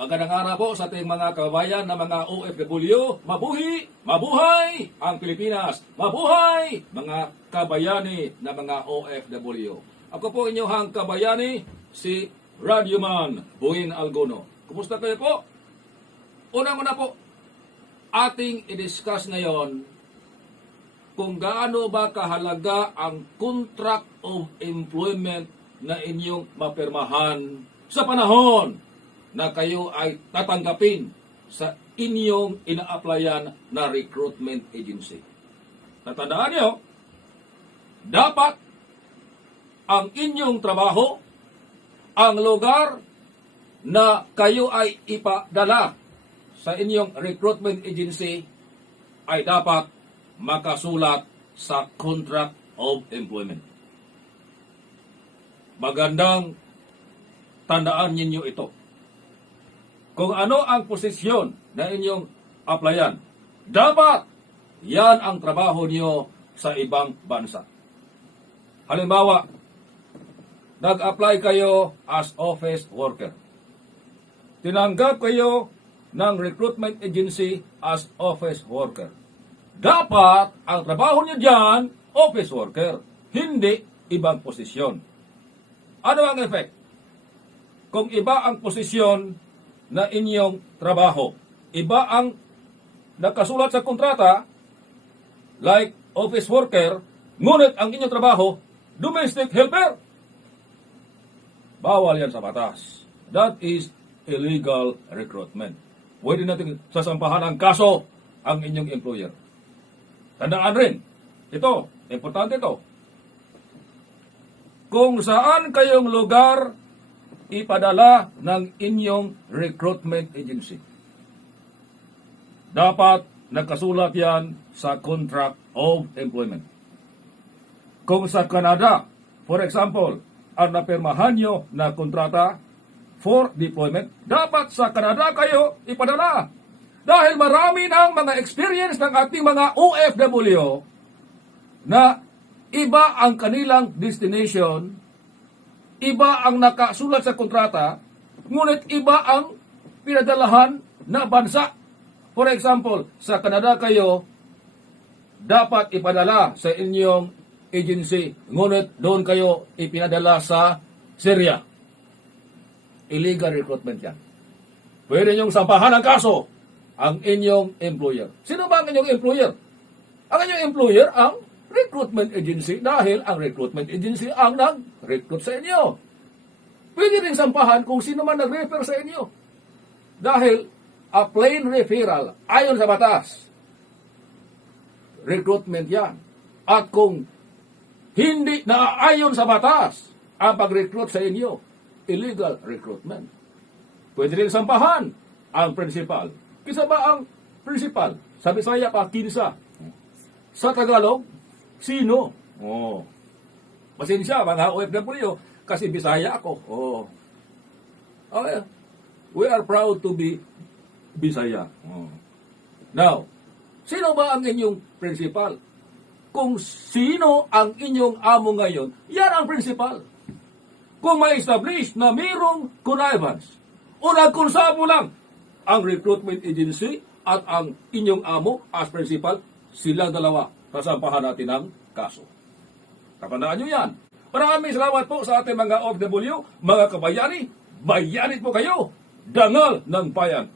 Magandang araw po sa ating mga kababayan na mga OFW. Mabuhi! Mabuhay ang Pilipinas! Mabuhay mga kabayani na mga OFW. Ako po inyong kabayani, si Radyoman Buin Algono. Kumusta kayo po? Unang-una po, ating i-discuss ngayon kung gaano ba kahalaga ang contract of employment na inyong mapirmahan sa panahon na kayo ay tatanggapin sa inyong ina-applyan na recruitment agency. Tatandaan nyo, dapat ang inyong trabaho, ang lugar na kayo ay ipadala sa inyong recruitment agency ay dapat makasulat sa contract of employment. Magandang tandaan ninyo ito. Kung ano ang posisyon na inyong applyan, dapat yan ang trabaho niyo sa ibang bansa. Halimbawa, nag-apply kayo as office worker. Tinanggap kayo ng recruitment agency as office worker. Dapat ang trabaho niyo diyan office worker, hindi ibang posisyon. Ano ang effect? Kung iba ang posisyon na inyong trabaho, iba ang nakasulat sa kontrata, like office worker, ngunit ang inyong trabaho, domestic helper. Bawal yan sa batas. That is illegal recruitment. Pwede natin sasampahan ang kaso ang inyong employer. Tandaan rin, ito, importante ito. Kung saan kayong lugar ipadala ng inyong recruitment agency, dapat nakasulat yan sa contract of employment. Kung sa Canada, for example, ang napirmahan nyo na kontrata for deployment, dapat sa Canada kayo ipadala. Dahil marami ng mga experience ng ating mga OFW na iba ang kanilang destination, iba ang nakasulat sa kontrata, ngunit iba ang pinadalahan na bansa. For example, sa Canada kayo, dapat ipadala sa inyong agency, ngunit doon kayo ipinadala sa Syria. Illegal recruitment yan. Pwede niyong sampahan ang kaso ang inyong employer. Sino ba ang inyong employer? Ang inyong employer ang recruitment agency dahil ang recruitment agency ang nag-recruit sa inyo. Pwede rin sampahan kung sino man nag-refer sa inyo. Dahil a plain referral, ayon sa batas, recruitment yan. At kung hindi naaayon sa batas ang pag-recruit sa inyo, illegal recruitment. Pwede rin sampahan ang principal. Kisa ba ang principal? Sa Bisaya pa, kinsa. Sa Tagalog, sino? Oh. Pasensya, mga OFW, kasi Bisaya ako. Oh. Okay. We are proud to be Bisaya. Oh. Now, sino ba ang inyong principal? Kung sino ang inyong amo ngayon, yan ang principal. Kung may establish na mayroong connivance o nagkonsabo lang ang recruitment agency at ang inyong amo as principal, silang dalawa, kasampahan natin ng kaso. Kapandaan nyo yan. Maraming salamat po sa ating mga OFW, mga kabayani. Bayani po kayo. Dangal ng bayan.